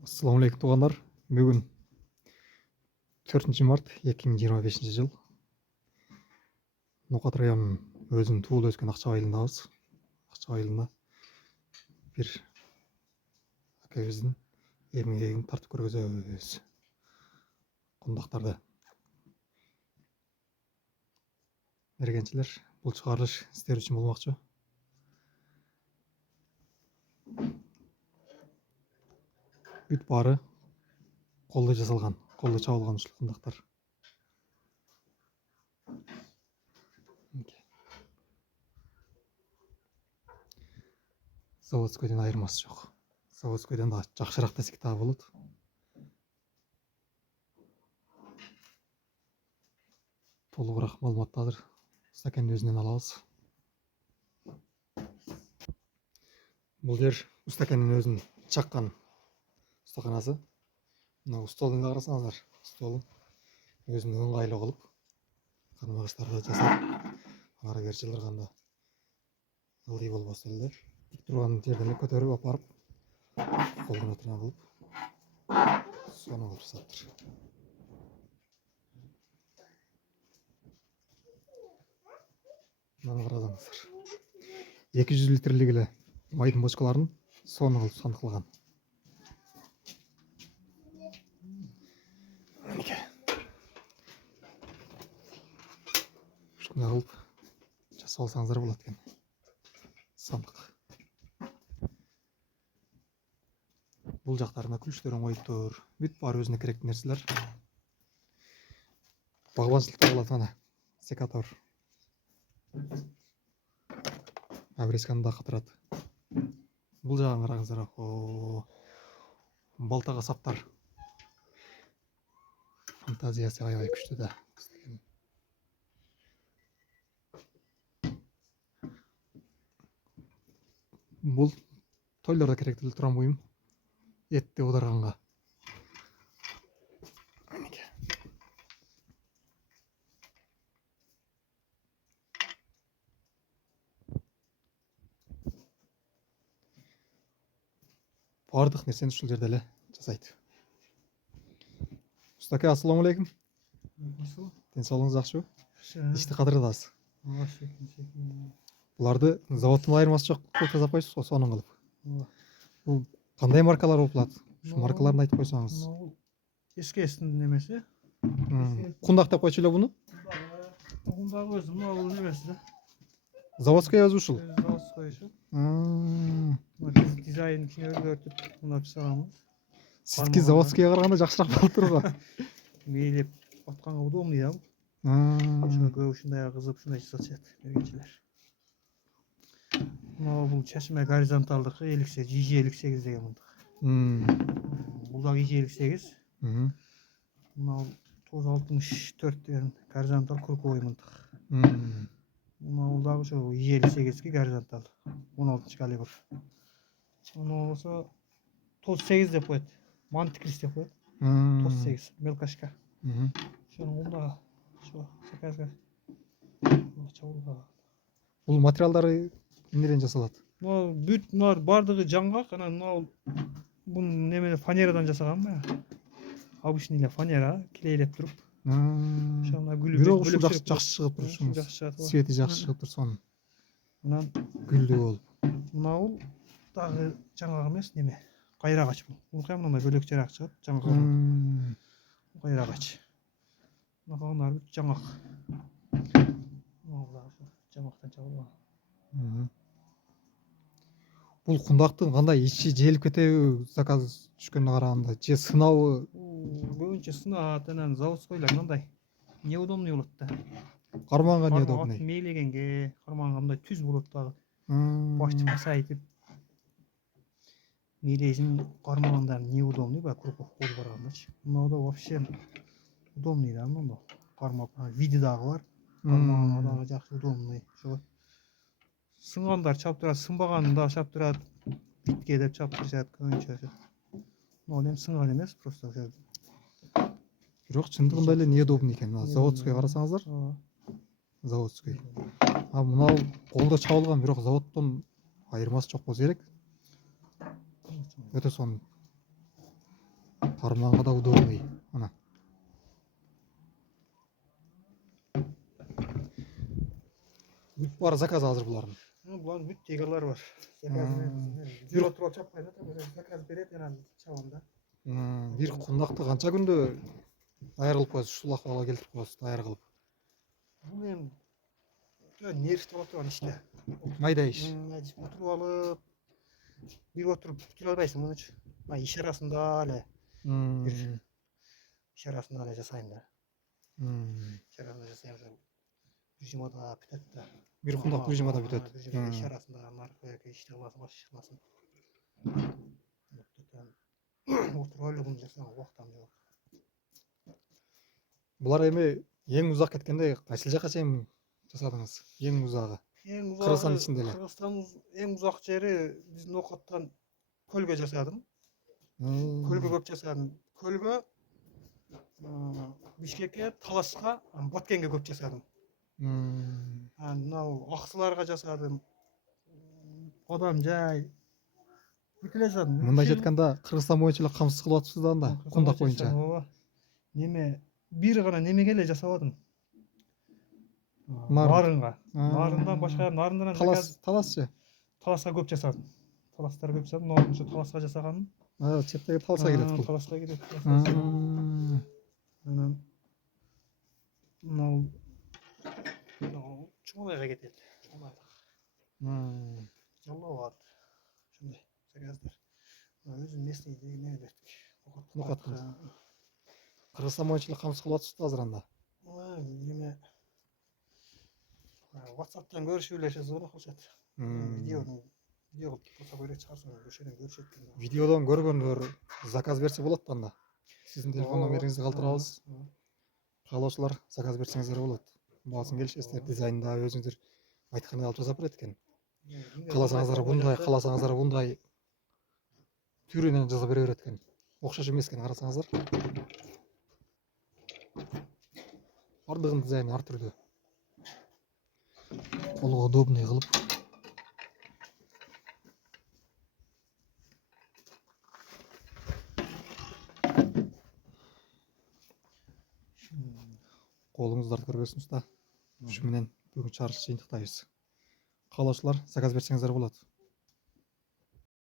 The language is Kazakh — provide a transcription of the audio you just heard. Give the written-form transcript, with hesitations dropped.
Ассалаумағалейкум туғандар. Бүгін 4 март 2025 жыл. Ноқат районының өзінің туылып өскен Ақчабайылындамыз. Ақчабайылында бір әкеміздің еңбегін тартып көргіземіз. Құндақтарды. Мергеншілер бұл шығарылыш істер үшін болмақшы. Бүт бары қолда жасалған, қолда чабылған құндақтар. Заводскойдан айырмасы жоқ. Заводскойдан да жақшырақ десек тағы болады. Толығырақ мәліметті қазір стаканның өзінен аламыз. Бұл жер стаканның өзін чаққан стақанасы. Мынау столын қарасаңыздар, столын өзінің ыңғайлы қылып, қармағыштарды жасап, ары бері жылдырғанда ылғи болып өстелді. Тік тұрған жерден көтеріп апарып, қолдан отырған қылып, соны қылып саттыр. Мынаны қарасаңыздар. 200 литрлігілі майдың бочкаларын соны қылып сандық қылған. Шұнда қылып жасап алсаңыздар болады екен. Сандық. Бұл жақтарына күліштерін қойып тұр. Бүт бар өзіне керекті нәрселер. Бағбаншылықта болады ана секатор. Обрезканы да қатырады. Бұл жағын қараңыздар. Балтаға саптар. Фантазиясы аябай күшті да. Бұл тойларда керекті тұран бұйым. Етті отырғанға. Бардық нәрсені шул жерде эле жасайды. Устаке, ассалаумағалейкум. Денсаулығыңыз жақсы? Ішті қадырдасыз. Бұларды заводтан айырмасы жоқ қылып жасап қойсыз, соның қылып. Бұл қандай маркалар болып жатады? Şu маркаларын айтып қойсаңыз. SKS-дің немесі. Құндақ деп қойшы бұны? Құндағы өзім, бұл немесі. Заводская өзі ұшыл? Заводская ұшыл. Дизайн ішіне өзгертіп, мұнап жасағанмыз. Сізге заводская қарағанда жақсырақ болып тұр ғой. Мейлеп атқанға удобный да. Көп ұшындай қызып ұшындай жасатады мергеншілер. Бұл шашыма горизонталдық еліксе, GG58 деген мұндық. Бұлдағы GG58. Мынау 964 деген горизонтал круговой мұндық. Бұлдағы GG58-ге горизонтал 16 калибр. Оны олса 38 деп қояды. Мантикрис деп қояды. 38 мелкашка. Шоның бұлдағы заказға чабылға. Бұл материалдары неден жасалады? Бүт бардығы жаңғақ, бұның немене фанерадан жасаған ба? Обычный фанера клейлеп тұрып. Бюро ұшы жақсы шығып тұр. Светі жақсы шығып тұр соның. Гүлді болып. Мынау дағы жаңғақ емес неме? Қайрағач бұл. Бұл қаймынандай бөлекчер ақ шығып жаңғақ. Қайрағач. Мынау бүт жаңғақ. Жаңғақтан чабылған. Бұл құндақтың қандай іші желіп кетеу заказ түшкеніне қарағанда, же сынауы? Көбінше сынады, заводскойлар мынандай неудобный болады да. Қарманға неудобный? Мейлегенге, қарманға мындай түз болады дағы. Башты қасайтып. Мейлейсін қармағандар неудобный ба, крупы қол барғандачы. Мынау да вообще удобный да, мынау. Қармап, виді дағы бар. Қармағанға дағы жақсы удобный. Сынғандар чап тұрады, сынбағанында чап тұрады, битке деп чап тұрады, көңінше. Ол дем сынған емес, просто жоқ, шындығында әлі неудобный екен. Заводской қарасаңыздар? Заводской. Мынау қолда чабылған, бірақ заводтан айырмасы жоқ болса керек. Өте соны Карманга да удобный. Ана. Бүт бар заказ азыр булардын. Бұлардың бүт тегерлер бар. Жүр отырып чаппай жатыр. Заказ береді, мен чабам да. Бир кундакты канча күндө айырылып коесуз, сулак бала келтирип коесуз, даяр кылып. Бұл мен нервті болып тұрған іште. Майда иш. Отырып алып, bir oturup fikir albayсың bunu. Iş arasında öyle. İş arasında öyle жасайм да. İş arasında жасайм. Bir жұмада бітеді да. Bir кундак bir жұмада бүтөт. Bir жұмада iş arasında наркотик işte аласың, баш çıkmasın. Отырып алып bunu жасаған уақытым жоқ. Булар эми эң узак кеткенде кайсы жака чейин жасадыңыз? Эң узагы. Кыргызстан ичинде эле. Кыргызстан эң узак жери биздин окуттан көлгө жасадым. Көлгө көп жасадым. Көлгө Бишкекке, Таласка, Баткенге көп жасадым. Мынау Аксыларга жасадым. Адам жай. Бүткүл жасадым. Мындай жатканда Кыргызстан боюнча эле камсыз кылып атыпсыз да анда, кундак боюнча. Неме бир гана немеге эле жасабадым. Нарынга. Нарындан башка нарындан Таласчы. Таласка көп жасадым. Таластар көп жасадым. Норунча Таласка жасаганым. Чептеги Таласка келет бул. Таласка келет. Анан мынау Чоңайга кетет. Чоңайга. Жаллоо бар. Ушундай заказдар. Өзүм местный неме бердик. Окуттук. Кыргызстан боюнча эле камсыз кылып атыпсыз азыр анда. Неме WhatsApp'tan görüşüp эле звонок кылышат. Видео кылып болсо керек чыгарсаң ошодон көрүшөт экен. Видеодон көргөндөр заказ берсе болот да анда. Сиздин телефон номериңизди калтырабыз. Каалоочулар заказ берсеңиздер болот. Баасын келишесиздер, дизайнда өзүңүздөр айткандай алып жасап берет экен. Кааласаңыздар bunday түрүнөн жасап бере берет экен. Окшош эмес экен, карасаңыздар. Бардыгынын дизайны ар түрдүү. Колго удобный кылып. Колуңузду көрбөсүңүз да. Ушу менен бүгүн чыгарышты жыйынтыктайбыз. Каалоочулар заказ берсеңиздер болот.